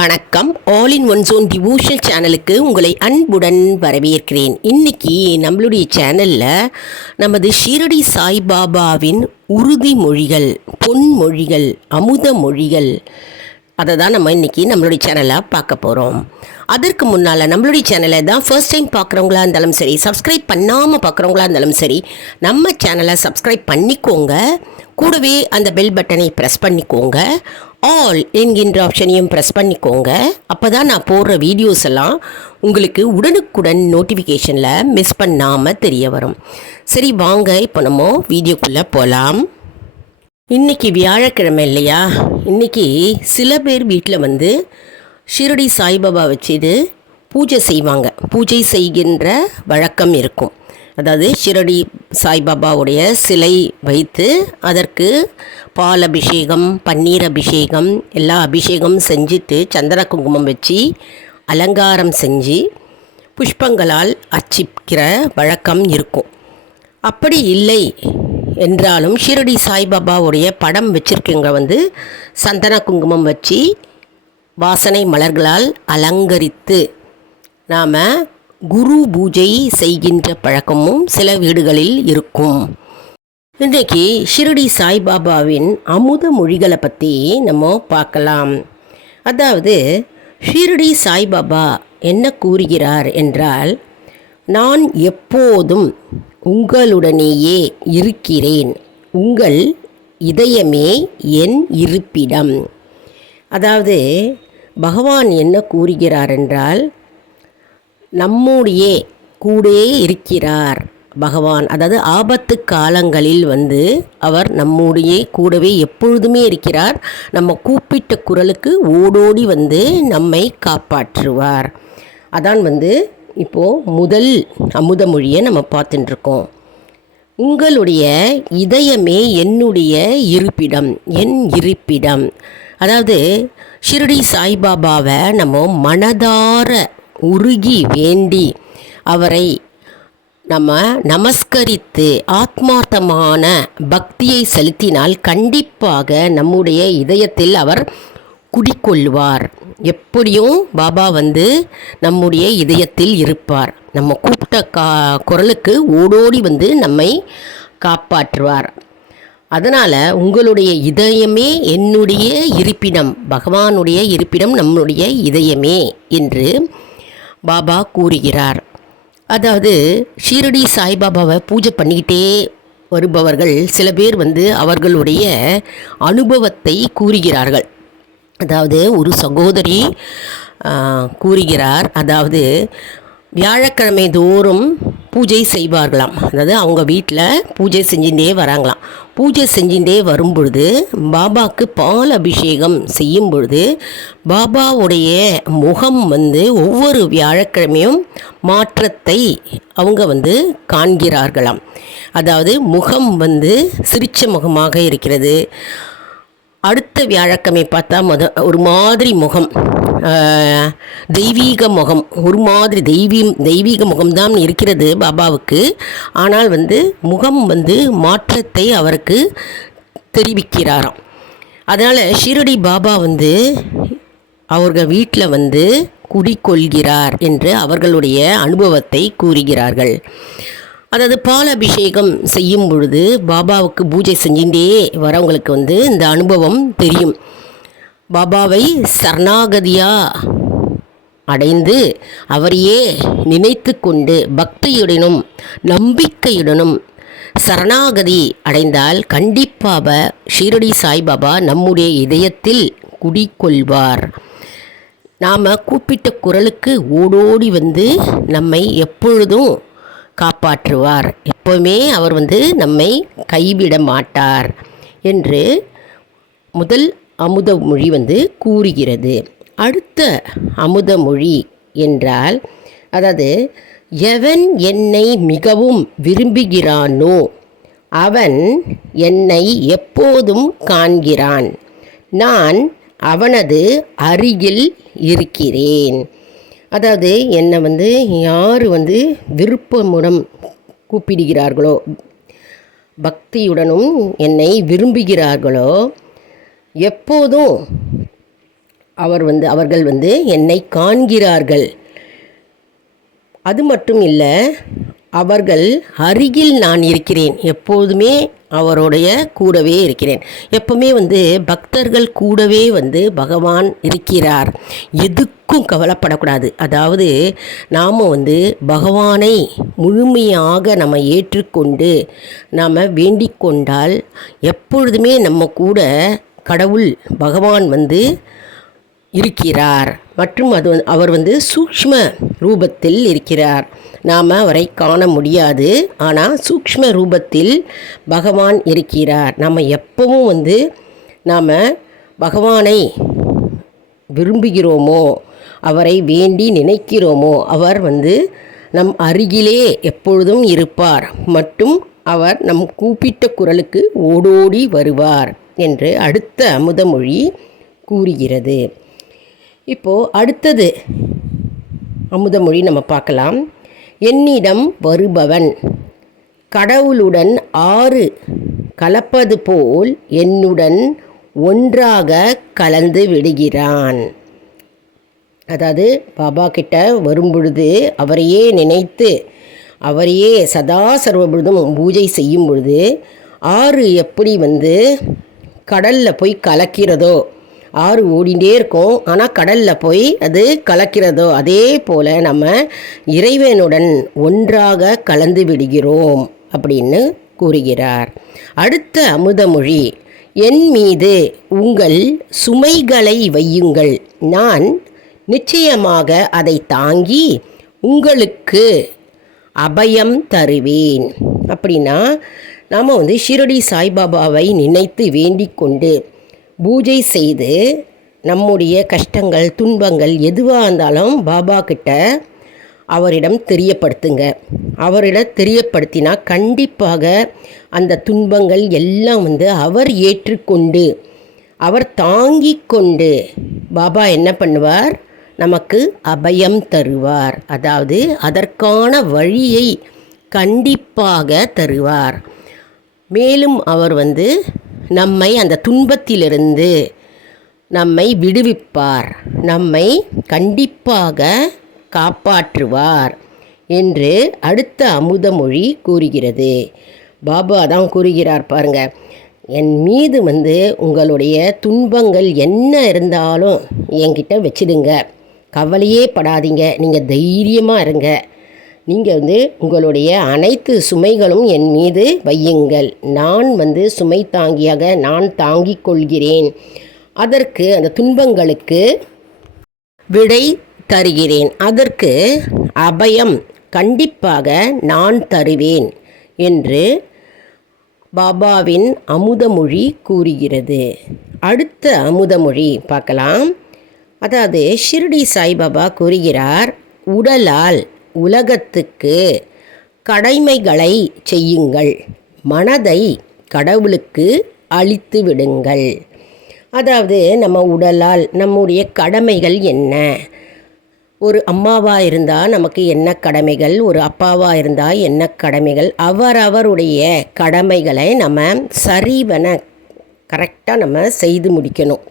வணக்கம். All in one zone devotional சேனலுக்கு உங்களை அன்புடன் வரவேற்கிறேன். இன்றைக்கி நம்மளுடைய சேனலில் நமது ஷீரடி சாய்பாபாவின் உறுதிமொழிகள், பொன்மொழிகள், அமுத மொழிகள் அதை தான் நம்ம இன்றைக்கி நம்மளுடைய சேனலாக பார்க்க போகிறோம். அதற்கு முன்னால் நம்மளுடைய சேனலை தான் ஃபர்ஸ்ட் டைம் பார்க்குறவங்களா இருந்தாலும் சரி, சப்ஸ்கிரைப் பண்ணாமல் பார்க்குறவங்களா இருந்தாலும் சரி, நம்ம சேனலை சப்ஸ்கிரைப் பண்ணிக்கோங்க. கூடவே அந்த பெல் பட்டனை ப்ரெஸ் பண்ணிக்கோங்க. ஆல் என்கின்ற ஆப்ஷனையும் ப்ரெஸ் பண்ணிக்கோங்க. அப்போ தான் நான் போடுற வீடியோஸ் எல்லாம் உங்களுக்கு உடனுக்குடன் நோட்டிஃபிகேஷனில் மிஸ் பண்ணாமல் தெரிய வரும். சரி, வாங்க இப்போ நம்ம வீடியோக்குள்ளே போகலாம். இன்றைக்கி வியாழக்கிழமை இல்லையா? இன்றைக்கி சில பேர் வீட்டில் ஷீரடி சாய்பாபா வச்சு பூஜை செய்வாங்க. பூஜை செய்கின்ற வழக்கம் இருக்கும். அதாவது ஷீரடி சாய்பாபாவுடைய சிலை வைத்து அதற்கு பால் அபிஷேகம், பன்னீர் அபிஷேகம், எல்லா அபிஷேகம் செஞ்சுட்டு சந்தன குங்குமம் வச்சு அலங்காரம் செஞ்சு புஷ்பங்களால் அர்ச்சிக்கிற வழக்கம் இருக்கும். அப்படி இல்லை என்றாலும் ஷீரடி சாய்பாபாவுடைய படம் வச்சுருக்கவங்க சந்தன குங்குமம் வச்சு வாசனை மலர்களால் அலங்கரித்து நாம் குரு பூஜை செய்கின்ற பழக்கமும் சில வீடுகளில் இருக்கும். இன்றைக்கி ஷீரடி சாய்பாபாவின் அமுத மொழிகளை பற்றி நம்ம பார்க்கலாம். அதாவது ஷீரடி சாய்பாபா என்ன கூறுகிறார் என்றால், நான் எப்போதும் உங்களுடனேயே இருக்கிறேன், உங்கள் இதயமே என் இருப்பிடம். அதாவது பகவான் என்ன கூறுகிறார் என்றால், நம்முடைய கூடே இருக்கிறார் பகவான். அதாவது ஆபத்து காலங்களில் அவர் நம்முடைய கூடவே எப்பொழுதுமே இருக்கிறார். நம்ம கூப்பிட்ட குரலுக்கு ஓடோடி நம்மை காப்பாற்றுவார். அதான் இப்போது முதல் அமுத மொழியை நம்ம பார்த்துட்டுருக்கோம். உங்களுடைய இதயமே என்னுடைய இருப்பிடம், என் இருப்பிடம். அதாவது ஷீரடி சாய்பாபாவை நம்ம மனதார உருகி வேண்டி அவரை நம்ம நமஸ்கரித்து ஆத்மார்த்தமான பக்தியை செலுத்தினால் கண்டிப்பாக நம்முடைய இதயத்தில் அவர் குடிக்கொள்வார். எப்படியும் பாபா நம்முடைய இதயத்தில் இருப்பார். நம்ம கூப்பிட்ட குரலுக்கு ஓடோடி நம்மை காப்பாற்றுவார். அதனால் உங்களுடைய இதயமே என்னுடைய இருப்பிடம், பகவானுடைய இருப்பிடம் நம்முடைய இதயமே என்று பாபா கூறுகிறார். அதாவது ஷீரடி சாய்பாபாவை பூஜை பண்ணிக்கிட்டே வருபவர்கள் சில பேர் அவர்களுடைய அனுபவத்தை கூறுகிறார்கள். அதாவது ஒரு சகோதரி கூறுகிறார், அதாவது வியாழக்கிழமை தோறும் பூஜை செய்வார்களாம். அதாவது அவங்க வீட்டில் பூஜை செஞ்சுட்டே வராங்களாம். பூஜை செஞ்சுட்டே வரும்பொழுது பாபாவுக்கு பால் அபிஷேகம் செய்யும் பொழுது பாபாவுடைய முகம் ஒவ்வொரு வியாழக்கிழமையும் மாற்றத்தை அவங்க காண்கிறார்களாம். அதாவது முகம் சிரிச்ச முகமாக இருக்கிறது. அடுத்த வியாழக்கிழமை பார்த்தா ஒரு மாதிரி முகம், தெய்வீக முகம், ஒரு மாதிரி தெய்வீக முகம்தான் இருக்கிறது பாபாவுக்கு. ஆனால் முகம் மாற்றத்தை அவருக்கு தெரிவிக்கிறாராம். அதனால் ஷீரடி பாபா அவர்கள் வீட்டில் குடிக்கொள்கிறார் என்று அவர்களுடைய அனுபவத்தை கூறுகிறார்கள். அதாவது பால் அபிஷேகம் செய்யும் பொழுது பாபாவுக்கு பூஜை செஞ்சுட்டே வரவங்களுக்கு இந்த அனுபவம் தெரியும். பாபாவை சரணாகதியாக அடைந்து அவரையே நினைத்து கொண்டு பக்தியுடனும் நம்பிக்கையுடனும் சரணாகதி அடைந்தால் கண்டிப்பாக ஷீரடி சாய்பாபா நம்முடைய இதயத்தில் குடிக்கொள்வார். நாம் கூப்பிட்ட குரலுக்கு ஓடோடி நம்மை எப்பொழுதும் காப்பாற்றுவார். எப்போவுமே அவர் நம்மை கைவிட மாட்டார் என்று முதல் அமுத மொழி கூறுகிறது. அடுத்த அமுத மொழி என்றால், அதாவது எவன் என்னை மிகவும் விரும்புகிறானோ அவன் என்னை எப்போதும் காண்கிறான், நான் அவனது அருகில் இருக்கிறேன். அதாவது என்னை யார் விருப்பமுடன் கூப்பிடுகிறார்களோ, பக்தியுடனும் என்னை விரும்புகிறார்களோ, எப்போதும் அவர்கள் என்னை காண்கிறார்கள். அது மட்டும் இல்லை, அவர்கள் அருகில் நான் இருக்கிறேன். எப்போதுமே அவருடைய கூடவே இருக்கிறேன். எப்பவுமே பக்தர்கள் கூடவே பகவான் இருக்கிறார். எதுக்கும் கவலைப்படக்கூடாது. அதாவது நாம் பகவானை முழுமையாக நம்ம ஏற்றுக்கொண்டு நாம் வேண்டிக் கொண்டால் எப்பொழுதுமே நம்ம கூட கடவுள் பகவான் இருக்கிறார். மற்றும் அவர் சூக்ஷ்ம ரூபத்தில் இருக்கிறார். நாம் அவரை காண முடியாது, ஆனால் சூக்ஷ்ம ரூபத்தில் பகவான் இருக்கிறார். நம்ம எப்பவும் நாம் பகவானை விரும்புகிறோமோ, அவரை வேண்டி நினைக்கிறோமோ, அவர் நம் அருகிலே எப்பொழுதும் இருப்பார். மற்றும் அவர் நம் கூப்பிட்ட குரலுக்கு ஓடோடி வருவார் என்று அடுத்த அமுதமொழி கூறுகிறது. இப்போது அடுத்தது அமுதமொழி நம்ம பார்க்கலாம். என்னிடம் வருபவன் கடவுளுடன் ஆறு கலப்பது போல் என்னுடன் ஒன்றாக கலந்து விடுகிறான். அதாவது பாபா கிட்ட வரும்பொழுது அவரையே நினைத்து அவரையே சதா சர்வபொழுதும் பூஜை செய்யும் பொழுது ஆறு எப்படி கடலில் போய் கலக்கிறதோ, ஆறு ஓடிண்டே இருக்கும், ஆனால் கடலில் போய் அது கலக்கிறதோ, அதே போல் நம்ம இறைவனுடன் ஒன்றாக கலந்து விடுகிறோம் அப்படின்னு கூறுகிறார். அடுத்த அமுதமொழி, என் மீது உங்கள் சுமைகளை வையுங்கள், நான் நிச்சயமாக அதை தாங்கி உங்களுக்கு அபயம் தருவேன். அப்படின்னா நாம் ஷிரடி சாய்பாபாவை நினைத்து வேண்டிக் கொண்டு பூஜை செய்து நம்முடைய கஷ்டங்கள் துன்பங்கள் எதுவாக இருந்தாலும் பாபா கிட்ட அவரிடம் தெரியப்படுத்துங்க. அவரிடம் தெரியப்படுத்தினா கண்டிப்பாக அந்த துன்பங்கள் எல்லாம் அவர் ஏற்றுக்கொண்டு அவர் தாங்கி கொண்டு பாபா என்ன பண்ணுவார், நமக்கு அபயம் தருவார். அதாவது அதற்கான வழியை கண்டிப்பாக தருவார். மேலும் அவர் நம்மை அந்த துன்பத்திலிருந்து நம்மை விடுவிப்பார், நம்மை கண்டிப்பாக காப்பாற்றுவார் என்று அடுத்த அமுதமொழி கூறுகிறது. பாபா தான் கூறுகிறார் பாருங்க, என் மீது உங்களுடைய துன்பங்கள் என்ன இருந்தாலும் என்கிட்ட வச்சிடுங்க, கவலையே படாதீங்க, நீங்கள் தைரியமாக இருங்க, நீங்கள் உங்களுடைய அனைத்து சுமைகளும் என் மீது வையுங்கள், நான் சுமை தாங்கியாக நான் தாங்கிக் கொள்கிறேன், அதற்கு அந்த துன்பங்களுக்கு விடை தருகிறேன், அதற்கு அபயம் கண்டிப்பாக நான் தருவேன் என்று பாபாவின் அமுதமொழி கூறுகிறது. அடுத்த அமுதமொழி பார்க்கலாம். அதாவது ஷிரடி சாய்பாபா கூறுகிறார், உடலால் உலகத்துக்கு கடமைகளை செய்யுங்கள், மனதை கடவுளுக்கு அளித்து விடுங்கள். அதாவது நம்ம உடலால் நம்முடைய கடமைகள் என்ன, ஒரு அம்மாவாக இருந்தால் நமக்கு என்ன கடமைகள், ஒரு அப்பாவாக இருந்தால் என்ன கடமைகள், அவரவருடைய கடமைகளை நம்ம சரிவன கரெக்டாக நம்ம செய்து முடிக்கணும்.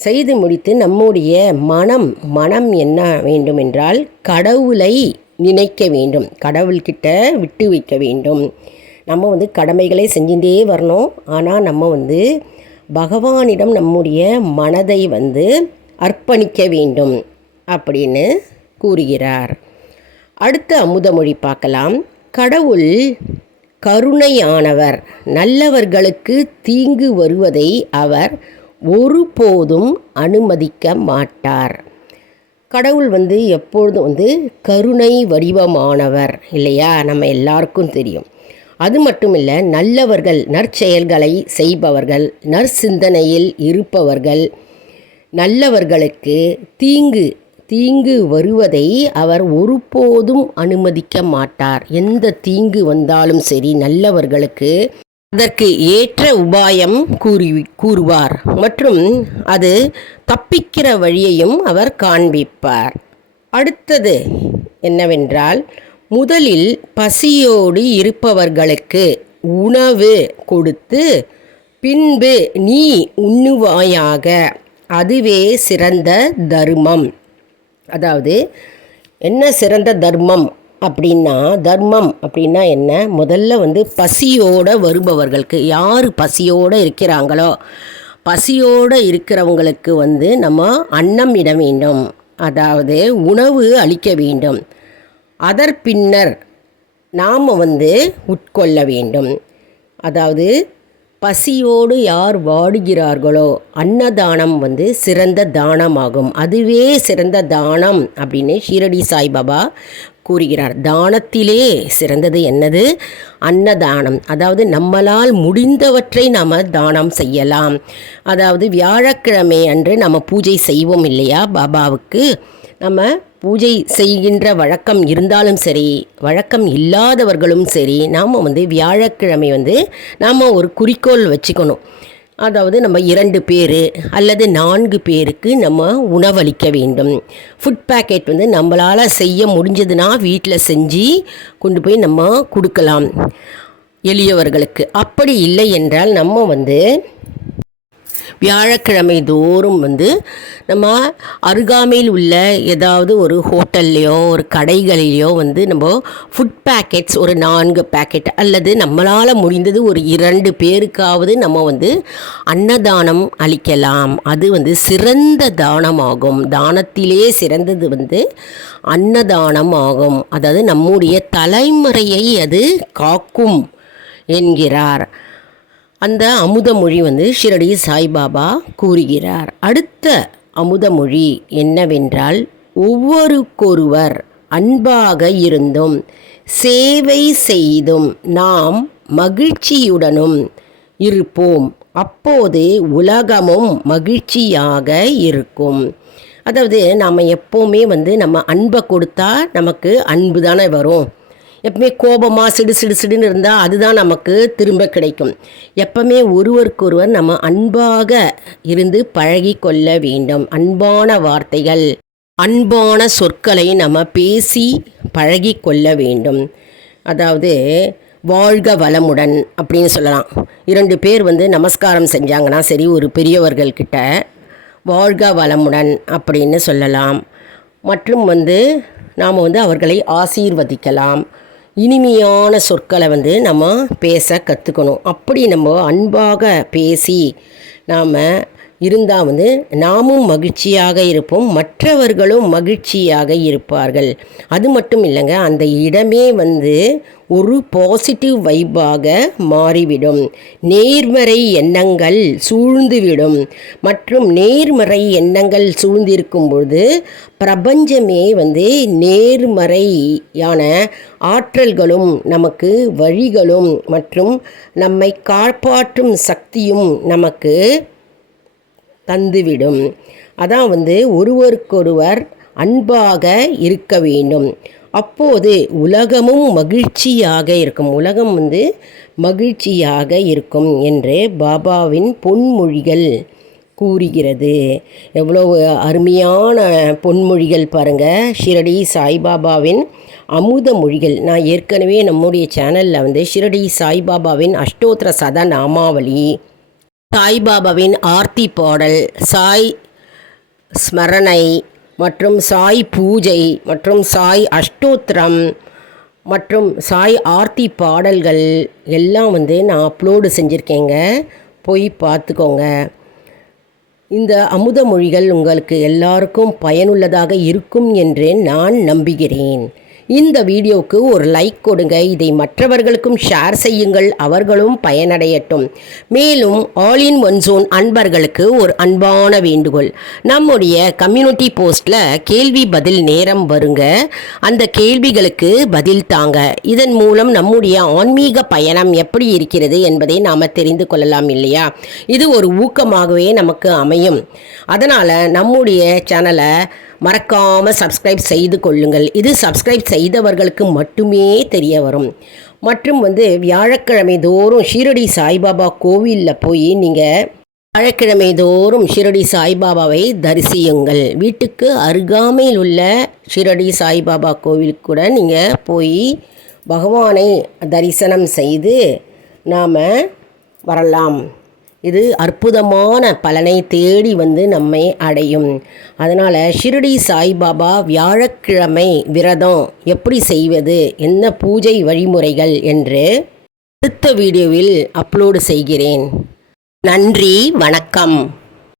செய்து முடித்து நம்முடைய மனம் என்ன வேண்டும் என்றால் கடவுளை நினைக்க வேண்டும், கடவுள்கிட்ட விட்டு வைக்க வேண்டும். நம்ம கடமைகளை செஞ்சுட்டே வரணும். ஆனால் நம்ம பகவானிடம் நம்முடைய மனதை அர்ப்பணிக்க வேண்டும் அப்படின்னு கூறுகிறார். அடுத்த அமுதமொழி பார்க்கலாம். கடவுள் கருணையானவர், நல்லவர்களுக்கு தீங்கு வருவதை அவர் ஒருபோதும் அனுமதிக்க மாட்டார். கடவுள் எப்பொழுதும் கருணை வடிவமானவர் இல்லையா, நம்ம எல்லாருக்கும் தெரியும். அது மட்டும் இல்லை, நல்லவர்கள், நற்செயல்களை செய்பவர்கள், நற்சிந்தனையில் இருப்பவர்கள், நல்லவர்களுக்கு தீங்கு வருவதை அவர் ஒருபோதும் அனுமதிக்க மாட்டார். எந்த தீங்கு வந்தாலும் சரி, நல்லவர்களுக்கு அதற்கு ஏற்ற உபாயம் கூறுவார் மற்றும் அது தப்பிக்கிற வழியையும் அவர் காண்பிப்பார். அடுத்தது என்னவென்றால், முதலில் பசியோடு இருப்பவர்களுக்கு உணவு கொடுத்து பின்பு நீ உண்ணுவாயாக, அதுவே சிறந்த தர்மம். அதாவது என்ன சிறந்த தர்மம் அப்படின்னா என்ன? முதல்ல பசியோடு வருபவர்களுக்கு, யார் பசியோடு இருக்கிறாங்களோ பசியோடு இருக்கிறவங்களுக்கு நம்ம அன்னம் இட வேண்டும், அதாவது உணவு அளிக்க வேண்டும். அதற்பின்னர் நாம் உட்கொள்ள வேண்டும். அதாவது பசியோடு யார் வாடுகிறார்களோ அன்னதானம் சிறந்த தானமாகும். அதுவே சிறந்த தானம் அப்படின்னு ஷீரடி சாய்பாபா கூறுகிறார். தானத்திலே சிறந்தது என்னது? அன்னதானம். அதாவது நம்மளால் முடிந்தவற்றை நாம் தானம் செய்யலாம். அதாவது வியாழக்கிழமை அன்று நம்ம பூஜை செய்வோம் இல்லையா பாபாவுக்கு. நம்ம பூஜை செய்கின்ற வழக்கம் இருந்தாலும் சரி, வழக்கம் இல்லாதவர்களும் சரி, நாம் வியாழக்கிழமை நாம் ஒரு குறிக்கோள் வச்சுக்கணும். அதாவது நம்ம 2 பேர் அல்லது 4 பேருக்கு நம்ம உணவளிக்க வேண்டும். ஃபுட் பேக்கெட் நம்மளால் செய்ய முடிஞ்சதுன்னா வீட்டில் செஞ்சு கொண்டு போய் நம்ம கொடுக்கலாம் எளியவர்களுக்கு. அப்படி இல்லை என்றால் நம்ம வியாழக்கிழமை தோறும் நம்ம அருகாமையில் உள்ள ஏதாவது ஒரு ஹோட்டல்லையோ ஒரு கடைகளிலையோ நம்ம ஃபுட் பேக்கெட்ஸ் ஒரு 4 பேக்கெட் அல்லது நம்மளால் முடிந்தது ஒரு 2 பேருக்காவது நம்ம அன்னதானம் அளிக்கலாம். அது சிறந்த தானமாகும். தானத்திலே சிறந்தது அன்னதானம் ஆகும். அதாவது நம்முடைய தலைமுறையை அது காக்கும் என்கிறார். அந்த அமுதமொழி ஷிரடி சாய்பாபா கூறுகிறார். அடுத்த அமுதமொழி என்னவென்றால், ஒவ்வொருக்கொருவர் அன்பாக இருந்தும் சேவை செய்தும் நாம் மகிழ்ச்சியுடனும் இருப்போம், அப்போது உலகமும் மகிழ்ச்சியாக இருக்கும். அதாவது நாம் எப்போவுமே நம்ம அன்பை கொடுத்தா நமக்கு அன்பு தானே வரும். எப்பவுமே கோபமாக சிடுன்னு இருந்தால் அதுதான் நமக்கு திரும்ப கிடைக்கும். எப்பவுமே ஒருவருக்கொருவர் நம்ம அன்பாக இருந்து பழகி கொள்ள வேண்டும். அன்பான வார்த்தைகள், அன்பான சொற்களை நம்ம பேசி பழகி கொள்ள வேண்டும். அதாவது வாழ்க வளமுடன் அப்படின்னு சொல்லலாம். 2 பேர் நமஸ்காரம் செஞ்சாங்கன்னா சரி, ஒரு பெரியவர்கள்கிட்ட வாழ்க வளமுடன் அப்படின்னு சொல்லலாம். மற்றும் நாம் அவர்களை ஆசீர்வதிக்கலாம். இனிமையான சொற்களை நம்ம பேச கற்றுக்கணும். அப்படி நம்ம அன்பாக பேசி நாம் இருந்தால் நாமும் மகிழ்ச்சியாக இருப்போம், மற்றவர்களும் மகிழ்ச்சியாக இருப்பார்கள். அது மட்டும் இல்லைங்க, அந்த இடமே ஒரு பாசிட்டிவ் வைப்பாக மாறிவிடும். நேர்மறை எண்ணங்கள் சூழ்ந்துவிடும். மற்றும் நேர்மறை எண்ணங்கள் சூழ்ந்திருக்கும் பொழுது பிரபஞ்சமே நேர்மறையான ஆற்றல்களும் நமக்கு வழிகளும் மற்றும் நம்மை காப்பாற்றும் சக்தியும் நமக்கு தந்துவிடும். அதான் ஒருவருக்கொருவர் அன்பாக இருக்க வேண்டும். அப்போது உலகமும் மகிழ்ச்சியாக இருக்கும். உலகம் மகிழ்ச்சியாக இருக்கும் என்று பாபாவின் பொன்மொழிகள் கூறுகிறது. எவ்வளோ அருமையான பொன்மொழிகள் பாருங்கள். ஷிரடி சாய்பாபாவின் அமுத மொழிகள். நான் ஏற்கனவே நம்முடைய சேனலில் ஷிரடி சாய்பாபாவின் அஷ்டோத்திர சத நாமாவளி, சாய்பாபாவின் ஆர்த்தி பாடல், சாய் ஸ்மரணை மற்றும் சாய் பூஜை மற்றும் சாய் அஷ்டோத்திரம் மற்றும் சாய் ஆர்த்தி பாடல்கள் எல்லாம் நான் அப்லோடு செஞ்சுருக்கேங்க. போய் பார்த்துக்கோங்க. இந்த அமுத மொழிகள் உங்களுக்கு எல்லாருக்கும் பயனுள்ளதாக இருக்கும் என்று நான் நம்புகிறேன். இந்த வீடியோவுக்கு ஒரு லைக் கொடுங்க. இதை மற்றவர்களுக்கும் ஷேர் செய்யுங்கள், அவர்களும் பயனடையட்டும். மேலும் ஆல் இன் ஒன் ஜோன் அன்பர்களுக்கு ஒரு அன்பான வேண்டுகோள். நம்முடைய கம்யூனிட்டி போஸ்ட்டில் கேள்வி பதில் நேரம் வருங்க. அந்த கேள்விகளுக்கு பதில் தாங்க. இதன் மூலம் நம்முடைய ஆன்மீக பயணம் எப்படி இருக்கிறது என்பதை நாம் தெரிந்து கொள்ளலாம் இல்லையா? இது ஒரு ஊக்கமாகவே நமக்கு அமையும். அதனால் நம்முடைய சேனலை மறக்காமல் சப்ஸ்கிரைப் செய்து கொள்ளுங்கள். இது சப்ஸ்கிரைப் செய்தவர்களுக்கு மட்டுமே தெரிய வரும். மற்றும் வியாழக்கிழமை தோறும் ஷீரடி சாய்பாபா கோவிலில் போய் நீங்கள் வியாழக்கிழமை தோறும் ஷீரடி சாய்பாபாவை தரிசியுங்கள். வீட்டுக்கு அருகாமையில் உள்ள ஷீரடி சாய்பாபா கோவிலுக்கு கூட நீங்கள் போய் பகவானை தரிசனம் செய்து நாம் வரலாம். இது அற்புதமான பலனை தேடி வந்து நம்மை அடையும். அதனால் ஷிரடி சாய்பாபா வியாழக்கிழமை விரதம் எப்படி செய்வது, என்ன பூஜை வழிமுறைகள் என்று அடுத்த வீடியோவில் அப்லோடு செய்கிறேன். நன்றி, வணக்கம்.